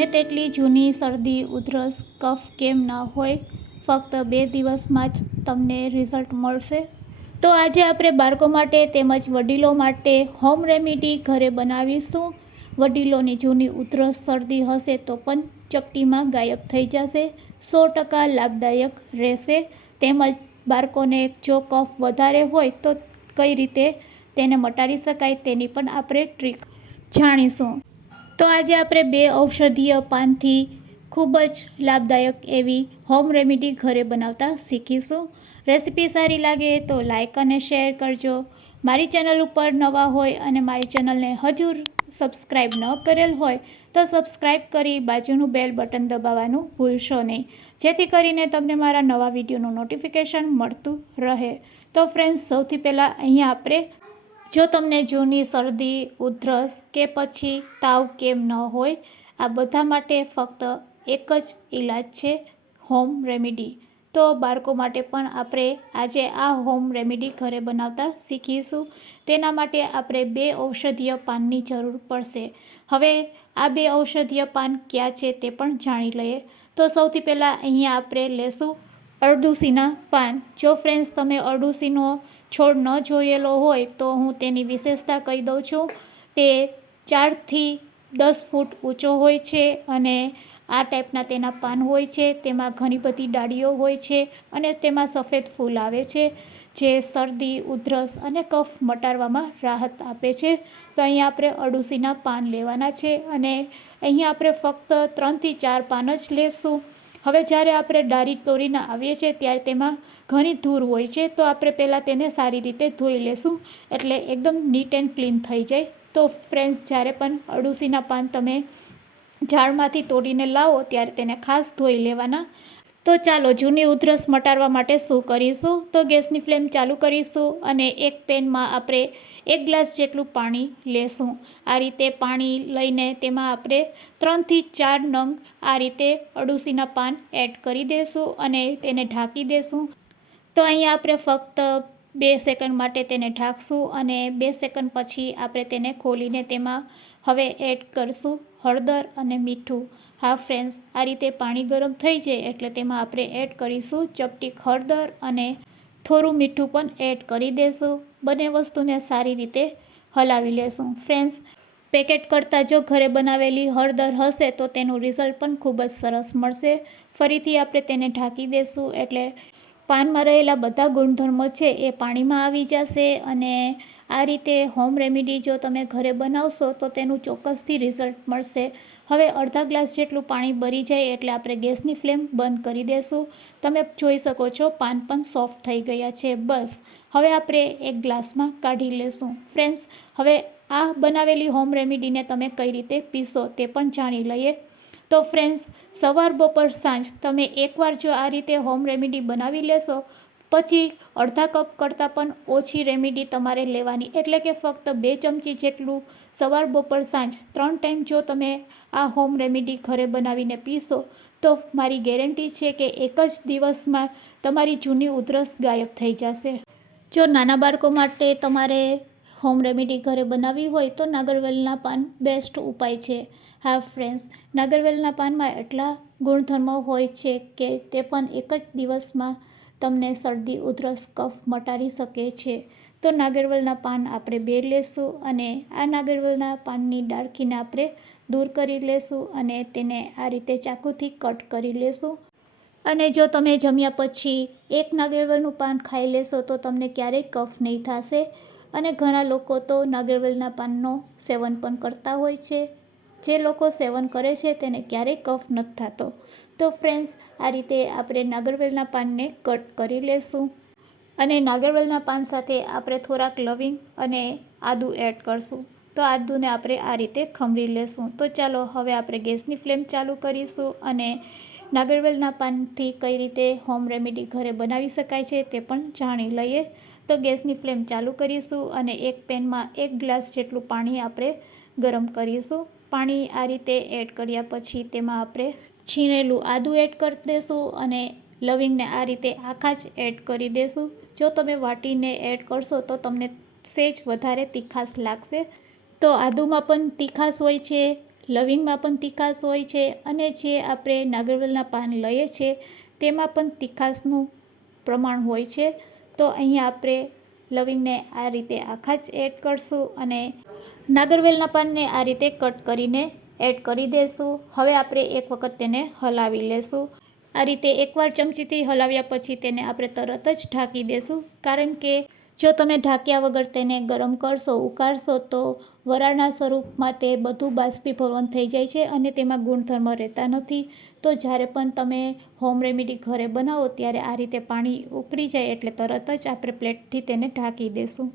ગમે તેટલી જૂની શરદી, ઉધરસ, કફ કેમ ના હોય, ફક્ત બે દિવસમાં જ તમને રિઝલ્ટ મળશે. તો આજે આપણે બાળકો માટે તેમજ વડીલો માટે હોમ રેમેડી ઘરે બનાવીશું. વડીલોની જૂની ઉધરસ, શરદી હશે તો પણ ચપટીમાં ગાયબ થઈ જશે. સો ટકા લાભદાયક રહેશે. તેમજ બાળકોને જો કફ વધારે હોય તો કઈ રીતે તેને મટાડી શકાય તેની પણ આપણે ટ્રીક જાણીશું. તો આજે આપણે બે ઔષધીય પાનથી ખૂબ જ લાભદાયક એવી હોમ રેમેડી ઘરે બનાવતા શીખીશું. રેસીપી સારી લાગે તો લાઇક અને શેર કરજો. મારી ચેનલ ઉપર નવા હોય અને મારી ચેનલને હજુ સબસ્ક્રાઈબ ન કરેલ હોય તો સબસ્ક્રાઈબ કરી બાજુનું બેલ બટન દબાવવાનું ભૂલશો નહીં. જેથી કરીને તમને મારા નવા વિડીયોનું નોટિફિકેશન મળતું રહે. તો ફ્રેન્ડ્સ સૌથી પહેલાં અહીંયા આપણે જો તમને જૂની શરદી, ઉધરસ કે પછી તાવ કેમ ન હોય, આ બધા માટે ફક્ત એક જ ઈલાજ છે, હોમ રેમેડી. તો બાળકો માટે પણ આપણે આજે આ હોમ રેમેડી ઘરે બનાવતા શીખીશું. તેના માટે આપણે બે ઔષધીય પાનની જરૂર પડશે. હવે આ બે ઔષધીય પાન ક્યાં છે તે પણ જાણી લઈએ. તો સૌથી પહેલાં અહીંયા આપણે લેશું અરડુસીના પાન. જો ફ્રેન્ડ્સ તમે અરડુસીનો છોડ ન જોયેલો હોય તો હું તેની વિશેષતા કહી દઉં છું. તે ચારથી દસ ફૂટ ઊંચો હોય છે અને આ ટાઈપના તેના પાન હોય છે. તેમાં ઘણી બધી ડાળીઓ હોય છે અને તેમાં સફેદ ફૂલ આવે છે, જે શરદી, ઉધરસ અને કફ મટાડવામાં રાહત આપે છે. તો અહીં આપણે અડુસીના પાન લેવાના છે અને અહીં આપણે ફક્ત ત્રણથી ચાર પાન જ લેશું. હવે જ્યારે આપણે ડારી તોડીને આવીએ છીએ, ત્યારે તેમાં ઘણી ધૂળ હોય છે, તો આપણે પહેલાં તેને સારી રીતે ધોઈ લેશું. એટલે એકદમ નીટ એન્ડ ક્લીન થઈ જાય. તો ફ્રેન્ડ્સ જ્યારે પણ અડુસીના પાન તમે ઝાડમાંથી તોડીને લાવો, ત્યારે તેને ખાસ ધોઈ લેવાના. તો ચાલો જૂની ઉધરસ મટાડવા માટે શું કરીશું? તો ગેસની ફ્લેમ ચાલુ કરીશું અને એક પેનમાં આપણે એક ગ્લાસ જેટલું પાણી લેશું. આ રીતે પાણી લઈને તેમાં આપણે ત્રણથી ચાર નંગ આ રીતે અડુસીના પાન એડ કરી દઈશું અને તેને ઢાંકી દઈશું તો અહીંયા આપણે ફક્ત બે સેકન્ડ માટે તેને ઢાંકશું અને બે સેકન્ડ પછી આપણે તેને ખોલીને તેમાં હવે એડ કરશું હળદર અને મીઠું. હા, ફ્રેન્ડ્સ, આ રીતે પાણી ગરમ થઈ જાય એટલે તેમાં આપણે એડ કરીશું ચપટી હળદર અને થોડું મીઠું પણ એડ કરી દઈશું બંને વસ્તુને સારી રીતે હલાવી લેશું. ફ્રેન્ડ્સ, પેકેટ કરતાં જો ઘરે બનાવેલી હળદર હશે તો તેનું રિઝલ્ટ પણ ખૂબ જ સરસ મળશે. ફરીથી આપણે તેને ઢાંકી દઈશું એટલે પાનમાં રહેલા બધા ગુણધર્મો છે એ પાણીમાં આવી જશે અને આ રીતે હોમ રેમેડી જો તમે ઘરે બનાવશો તો તેનું ચોક્કસથી રિઝલ્ટ મળશે. હવે અડધા ગ્લાસ જેટલું પાણી બરી જાય એટલે આપણે ગેસની ફ્લેમ બંધ કરી દેશું. તમે જોઈ શકો છો પાન પણ સોફ્ટ થઈ ગયા છે. બસ, હવે આપણે એક ગ્લાસમાં કાઢી લેશું. ફ્રેન્ડ્સ હવે આ બનાવેલી હોમ રેમેડીને તમે કઈ રીતે પીશો તે પણ જાણી લઈએ. તો ફ્રેન્ડ્સ સવાર બપોર સાંજ તમે એકવાર જો આ રીતે હોમ રેમેડી બનાવી લેશો પછી અડધા કપ કરતાં પણ ઓછી રેમેડી તમારે લેવાની. એટલે કે ફક્ત બે ચમચી જેટલું સવાર બપોર સાંજ, ત્રણ ટાઈમ જો તમે આ હોમ રેમેડી ઘરે બનાવીને પીશો, તો મારી ગેરંટી છે કે એક જ દિવસમાં તમારી જૂની ઉધરસ ગાયબ થઈ જશે. જો નાના બાળકો માટે તમારે હોમ રેમેડી ઘરે બનાવવી હોય, તો નાગરવેલના પાન બેસ્ટ ઉપાય છે. હા ફ્રેન્ડ્સ નાગરવેલના પાનમાં એટલા ગુણધર્મો હોય છે કે તે પણ એક જ દિવસમાં તમને શરદી, ઉધરસ, કફ મટાડી શકે છે. તો નાગરવલના પાન આપણે બે લેશું અને આ નાગરવલના પાનની ડાળખીને આપણે દૂર કરી લેશું અને તેને આ રીતે ચાકુથી કટ કરી લેશું. અને જો તમે જમ્યા પછી એક નાગરવલનું પાન ખાઈ લેશો તો તમને ક્યારેય કફ નહીં થશે. અને ઘણા લોકો તો નાગરવલના પાનનો સેવન પણ કરતા હોય છે. જે લોકો સેવન કરે છે તેને ક્યારેય કફ નથી થતો. તો ફ્રેન્ડ્સ આ રીતે આપણે નાગરવેલના પાનને કટ કરી લેશું. અને નાગરવેલના પાન સાથે આપણે થોડાક લવિંગ અને આદું એડ કરશું. તો આદુને આપણે આ રીતે ખમરી લેશું. તો ચાલો હવે આપણે ગેસની ફ્લેમ ચાલુ કરીશું અને નાગરવેલના પાનથી કઈ રીતે હોમ રેમેડી ઘરે બનાવી શકાય છે તે પણ જાણી લઈએ. તો ગેસની ફ્લેમ ચાલુ કરીશું અને એક પેનમાં એક ગ્લાસ જેટલું પાણી આપણે ગરમ કરીશું. પાણી આ રીતે એડ કર્યા પછી તેમાં આપણે છીણેલું આદું એડ કરી દેશું અને લવિંગને આ રીતે આખા જ એડ કરી દેશું. જો તમે વાટીને એડ કરશો તો તમને સેજ વધારે તીખાશ લાગશે. તો આદુમાં પણ તીખાશ હોય છે, લવિંગમાં પણ તીખાશ હોય છે અને જે આપણે નાગરવેલના પાન લઈએ છીએ તેમાં પણ તીખાશનું પ્રમાણ હોય છે. તો અહીંયા આપણે લવિંગને આ રીતે આખા જ એડ કરશું અને નાગરવેલના પાનને આ રીતે કટ કરીને એડ કરી દઈશું હવે આપણે એક વખત તેને હલાવી લેશું. આ રીતે એકવાર ચમચીથી હલાવ્યા પછી તેને આપણે તરત જ ઢાંકી દેશું. કારણ કે જો તમે ઢાંક્યા વગર તેને ગરમ કરશો, ઉકાળશો, તો વરાળના સ્વરૂપમાં તે બધું બાષ્પીભવન થઈ જાય છે અને તેમાં ગુણધર્મ રહેતા નથી. તો જ્યારે પણ તમે હોમ રેમેડી ઘરે બનાવો, ત્યારે આ રીતે પાણી ઉકળી જાય એટલે તરત જ આપણે પ્લેટથી તેને ઢાંકી દેશું.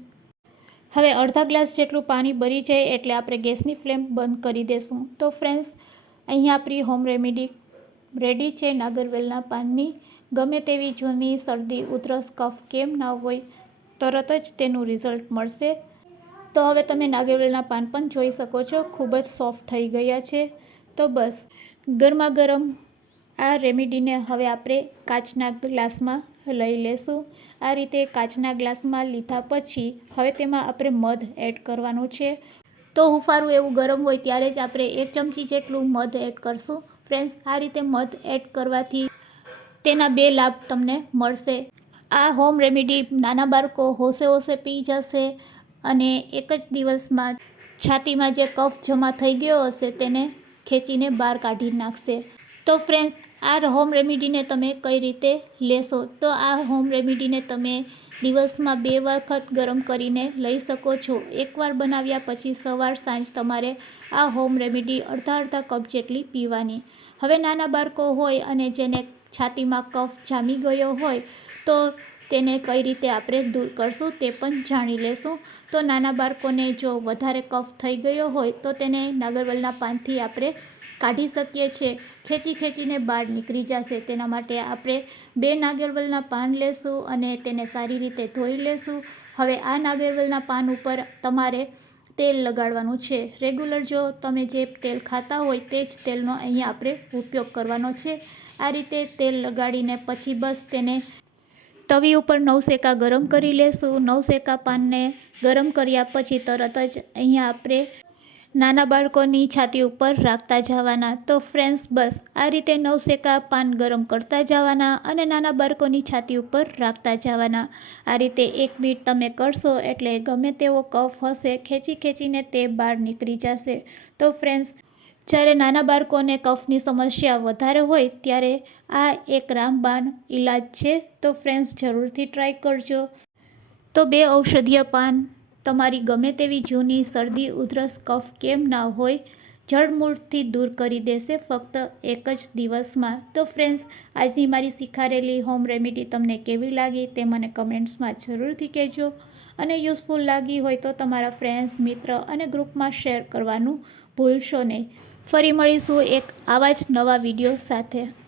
હવે અડધા ગ્લાસ જેટલું પાણી બળી જાય એટલે આપણે ગેસની ફ્લેમ બંધ કરી દેશું. તો ફ્રેન્ડ્સ, અહીંયા આપણી હોમ રેમેડી રેડી છે નાગરવેલના પાનની. ગમે તેવી જૂની શરદી, ઉધરસ, કફ કેમ ના હોય, તરત જ તેનું રિઝલ્ટ મળશે. તો હવે તમે નાગરવેલના પાન પણ જોઈ શકો છો, ખૂબ જ સોફ્ટ થઈ ગયા છે. તો બસ, ગરમા ગરમ આ રેમેડીને હવે આપણે કાચના ગ્લાસમાં લઈ લેશું. આ રીતે કાચના ગ્લાસમાં લીધા પછી હવે તેમાં આપણે મધ એડ કરવાનું છે. તો હુંફારું એવું ગરમ હોય ત્યારે જ આપણે એક ચમચી જેટલું મધ એડ કરશું. ફ્રેન્ડ્સ, આ રીતે મધ એડ કરવાથી તેના બે લાભ તમને મળશે. આ હોમ રેમેડી નાના બાળકો હોશે હોશે પી જશે અને એક જ દિવસમાં છાતીમાં જે કફ જમા થઈ ગયો હશે તેને ખેંચીને બહાર કાઢી નાખશે. તો ફ્રેન્ડ્સ આ હોમ રેમેડીને તમે કઈ રીતે લેશો? તો આ હોમ રેમેડીને તમે દિવસમાં બે વખત ગરમ કરીને લઈ શકો છો. એકવાર બનાવ્યા પછી સવાર સાંજ તમારે આ હોમ રેમેડી અડધા અડધા કપ જેટલી પીવાની. હવે નાના બાળકો હોય અને જેને છાતીમાં કફ જામી ગયો હોય, તો તેને કઈ રીતે આપણે દૂર કરશું તે પણ જાણી લેશું. તો નાના બાળકોને જો વધારે કફ થઈ ગયો હોય, તો તેને નાગરવલના પાનથી આપણે કાઢી શકીએ છીએ. ખેંચી ખેંચીને બહાર નીકળી જશે. તેના માટે આપણે બે નાગરવેલના પાન લેશું અને તેને સારી રીતે ધોઈ લેશું. હવે આ નાગરવેલના પાન ઉપર તમારે તેલ લગાડવાનું છે. રેગ્યુલર જો તમે જે તેલ ખાતા હોય તે જ તેલનો અહીંયા આપણે ઉપયોગ કરવાનો છે. આ રીતે તેલ લગાડીને પછી બસ તેને તવી ઉપર નવસેકા ગરમ કરી લેશું. નવસેકા પાનને ગરમ કર્યા પછી તરત જ અહીંયા આપણે નાના બાળકોની છાતી ઉપર રાખતા જવાના. તો ફ્રેન્ડ્સ બસ, આ રીતે નવસેકા પાન ગરમ કરતા જવાના અને નાના બાળકોની છાતી ઉપર રાખતા જવાના. આ રીતે એક મિનિટ તમે કરશો એટલે ગમે તેવો કફ હશે, ખેંચી ખેંચીને તે બહાર નીકળી જશે. તો ફ્રેન્ડ્સ જ્યારે નાના બાળકોને કફની સમસ્યા વધારે હોય ત્યારે આ એક રામબાણ ઈલાજ છે. તો ફ્રેન્ડ્સ જરૂરથી ટ્રાય કરજો. તો બે ઔષધીય પાન તમારી ગમે તેવી જૂની શરદી, ઉધરસ, કફ કેમ ના હોય જળમૂળથી દૂર કરી દેશે ફક્ત એક જ દિવસમાં. તો ફ્રેન્ડ્સ આજની મારી શીખારેલી હોમ રેમેડી તમને કેવી લાગી તે મને કમેન્ટ્સમાં જરૂરથી કહેજો. અને યુઝફુલ લાગી હોય તો તમારા ફ્રેન્ડ્સ મિત્ર અને ગ્રુપમાં શેર કરવાનું ભૂલશો નહીં. ફરી મળીશું એક આવા જ નવા વીડિયો સાથે.